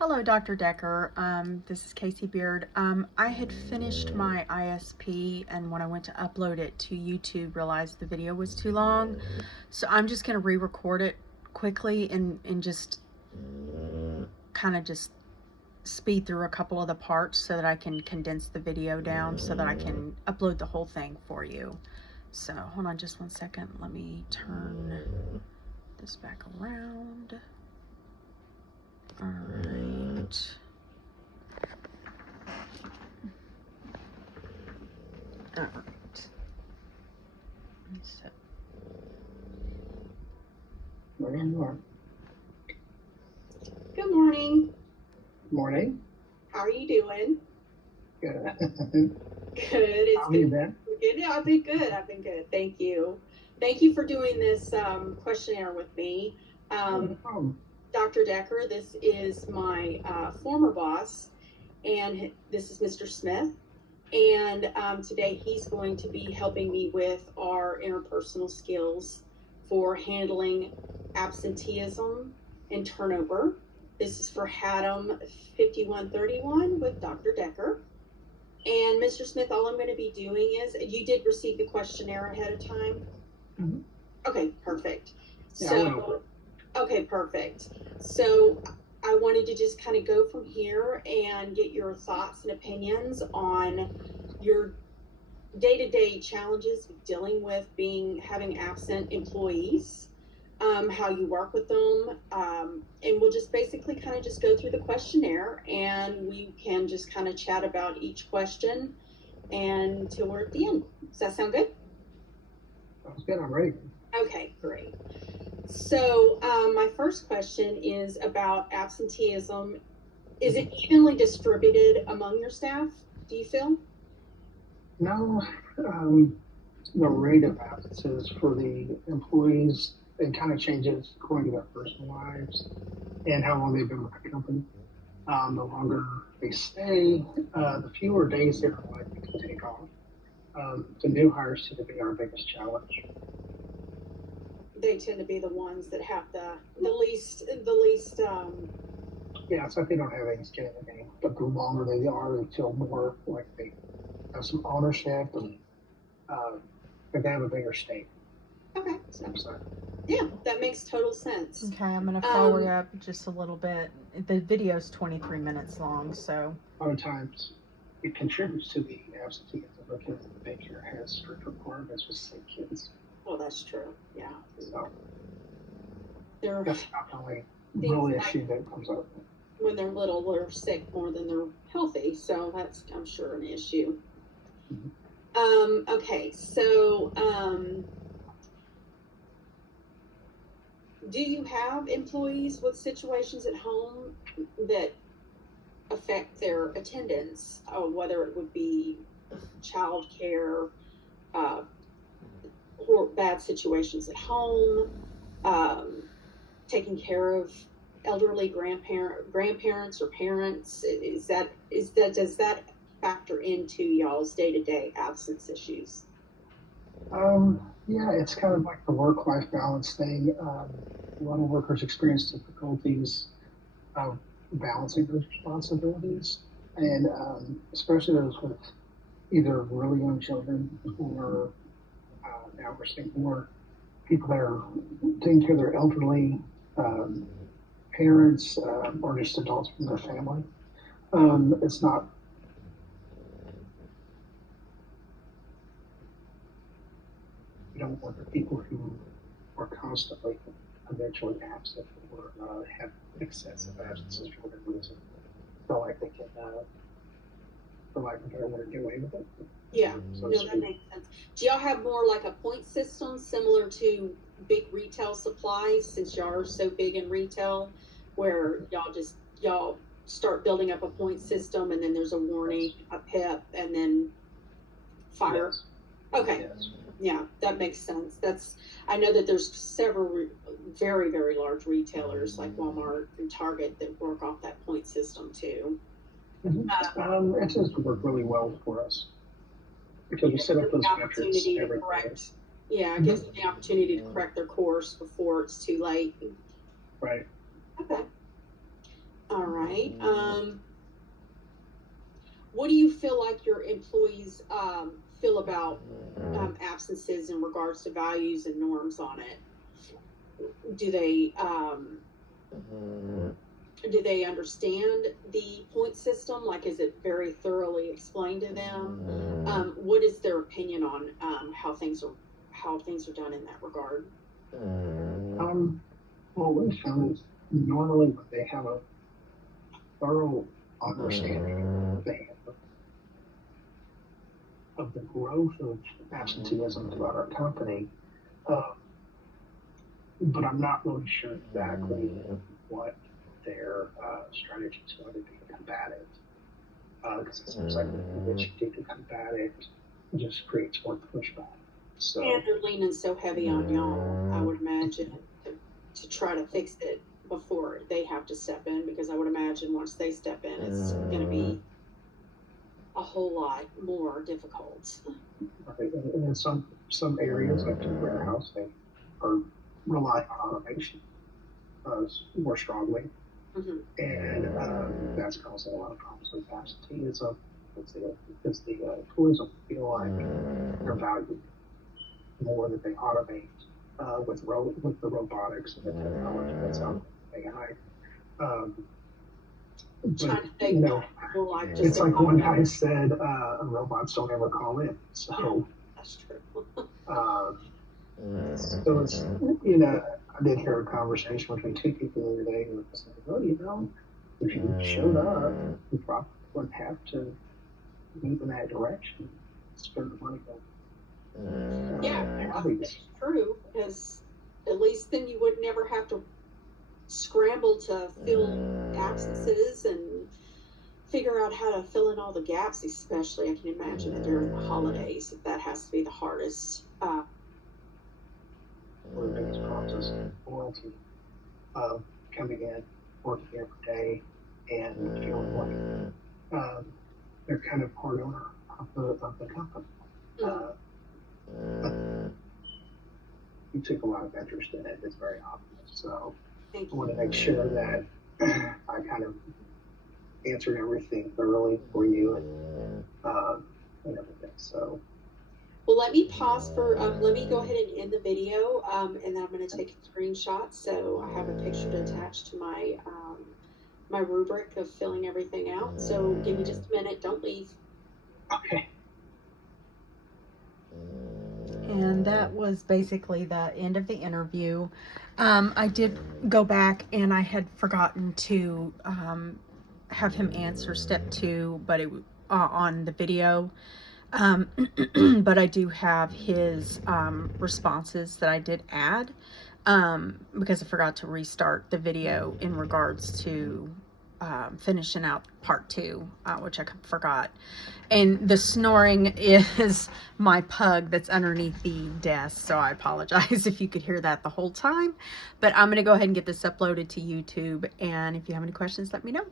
Hello, Dr. Decker. This is Casey Beard. I had finished my ISP, and when I went to upload it to YouTube, realized the video was too long. So I'm just going to re-record it quickly and just kind of just speed through a couple of the parts so that I can condense the video down so that I can upload the whole thing for you. So hold on just 1 second. Let me turn this back around. All right. All right. So. Good morning. Morning. How are you doing? Good. Good. It's How have you been? good. Yeah, I've been good. Thank you. Thank you for doing this questionnaire with me. No problem. Dr. Decker, this is my former boss, and this is Mr. Smith. And today he's going to be helping me with our interpersonal skills for handling absenteeism and turnover. This is for HADM 5131 with Dr. Decker. And Mr. Smith, all I'm going to be doing is, you did receive the questionnaire ahead of time? Mm-hmm. Okay, perfect. Yeah, okay, perfect. So I wanted to just kind of go from here and get your thoughts and opinions on your day-to-day challenges with dealing with having absent employees, how you work with them, and we'll just basically kind of just go through the questionnaire, and we can just kind of chat about each question until we're at the end. Does that sound good? Sounds good. I'm ready. Okay, great. So my first question is about absenteeism. Is it evenly distributed among your staff, do you feel? No, the rate of absences for the employees, it kind of changes according to their personal lives and how long they've been with the company. The longer they stay, the fewer days they're likely to take off. The new hires tend to be our biggest challenge. They tend to be the ones that have the least. Yeah, it's like they don't have any skin in the game. But the longer they are, they feel more like they have some ownership and they have a bigger stake. Okay. Yeah, that makes total sense. Okay, I'm going to forward up just a little bit. The video's 23 minutes long, so. A lot of times it contributes to the absenteeism because the daycare has strict requirements with sick kids. Well, that's true. Yeah. So that's not the only real issue that comes up. When they're little, they're sick more than they're healthy, so that's, I'm sure, an issue. Mm-hmm. Okay, so do you have employees with situations at home that affect their attendance, whether it would be child care, or bad situations at home, taking care of elderly grandparents or parents? Does that factor into y'all's day-to-day absence issues? Yeah, it's kind of like the work-life balance thing. A lot of workers experience difficulties balancing those responsibilities, and especially those with either really young children or now we're seeing more people that are taking care of their elderly parents or just adults from their family. It's not. You don't want the people who are constantly eventually absent or have excessive absences for whatever reason feel like they can for lack of a better word, get away with it. Yeah, so no, that makes sense. Do y'all have more like a point system similar to big retail supplies, since y'all are so big in retail, where y'all start building up a point system and then there's a warning, a PIP, and then fire? Yes. Okay. Yes. Yeah, that makes sense. I know that there's several very, very large retailers like Walmart and Target that work off that point system too. Mm-hmm. It tends to work really well for us because we set up those metrics every day. Yeah, it gives them the opportunity to correct their course before it's too late. Right. Okay. All right. right. What do you feel like your employees feel about absences in regards to values and norms on it? Do they understand the point system? Like, is it very thoroughly explained to them? What is their opinion on how things are done in that regard? Well, what we found is normally when they have a thorough understanding of the growth of absenteeism throughout our company, but I'm not really sure exactly what their strategy is going to be to combat it. Because it seems like what you do to combat it just creates more pushback. So, and they're leaning so heavy on y'all, I would imagine, to try to fix it before they have to step in, because I would imagine once they step in, it's going to be a whole lot more difficult. right, and in some areas, like the warehouse, they are relying on automation more strongly. And that's causing a lot of problems with absenteeism because the employees don't feel like they're valued more, that they automate with the robotics and the technology that's out there, AI. But, you know, it's like one guy said, robots don't ever call in. So, that's true. So it's, you know, I did hear a conversation between two people the other day who was saying, well, you know, if you showed up, you probably wouldn't have to move in that direction, spend the money on it's true, because at least then you would never have to scramble to fill absences and figure out how to fill in all the gaps, especially I can imagine that during the holidays, that has to be the hardest. One of the biggest problems is loyalty, coming in, working every day, and feeling like they're kind of part owner of the company. You took a lot of interest in it. It's very obvious. So I want to make sure that I kind of answered everything thoroughly for you and everything. So. Well, let me pause for, let me go ahead and end the video, and then I'm going to take a screenshot so I have a picture to attach to my, my rubric of filling everything out. So give me just a minute. Don't leave. Okay. And that was basically the end of the interview. I did go back and I had forgotten to have him answer step 2, but it on the video. But I do have his responses that I did add because I forgot to restart the video in regards to finishing out part 2, which I forgot. And the snoring is my pug that's underneath the desk, so I apologize if you could hear that the whole time. But I'm going to go ahead and get this uploaded to YouTube, and if you have any questions, let me know.